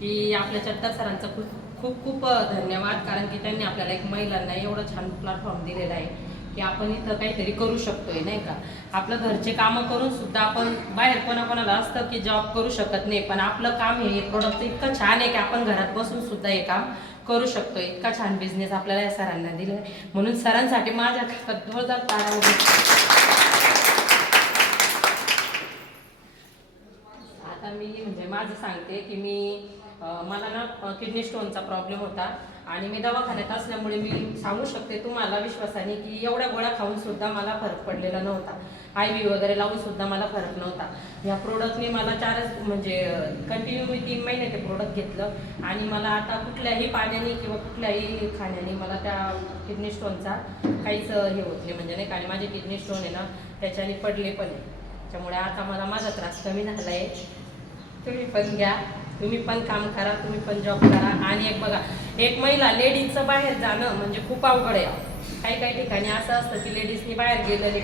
की आपल्या चट्टा सरांचा खूप खूप खूप धन्यवाद, कारण की त्यांनी आपल्याला एक महिलांना एवढं छान प्लॅटफॉर्म दिलेला आहे की आपण इथं काहीतरी करू शकतोय, नाही का. आपलं घरचे कामं करून सुद्धा आपण बाहेर कोणाकोणाला असतं की जॉब करू शकत नाही, पण आपलं काम हे प्रोडक्ट इतकं छान आहे की आपण घरात बसून सुद्धा हे काम करू शकतो. इतका छान बिझनेस आपल्याला या सरांना दिला आहे, म्हणून सरांसाठी माझ्या जोरदार ताळ्या. आता मी म्हणजे माझं सांगते की मला ना किडनी स्टोनचा प्रॉब्लेम होता आणि मी दवाखान्यात असल्यामुळे मी सांगू शकते तुम्हाला विश्वासाने की एवढ्या गोळ्या खाऊन सुद्धा मला फरक पडलेला नव्हता. IV वगैरे लावून सुद्धा मला फरक नव्हता. या प्रोडक्टने मला म्हणजे कंटिन्यू मी 3 महिने ते प्रोडक्ट घेतलं आणि मला आता कुठल्याही पाण्याने किंवा कुठल्याही खाण्याने मला त्या किडनी स्टोनचा काहीच हे होत नाही, म्हणजे नाही का. आणि माझे किडनी स्टोन आहे ना त्याच्याने पडले पण आहे, त्याच्यामुळे आता मला माझा त्रास कमी झाला आहे. तुम्ही पण घ्या, तुम्ही पण काम करा, तुम्ही पण जॉब करा. आणि एक बघा, एक महिला लेडीजचं बाहेर जाणं म्हणजे खूप अवघड आहे. काही काही ठिकाणी असं असतं की लेडीजनी बाहेर गेलं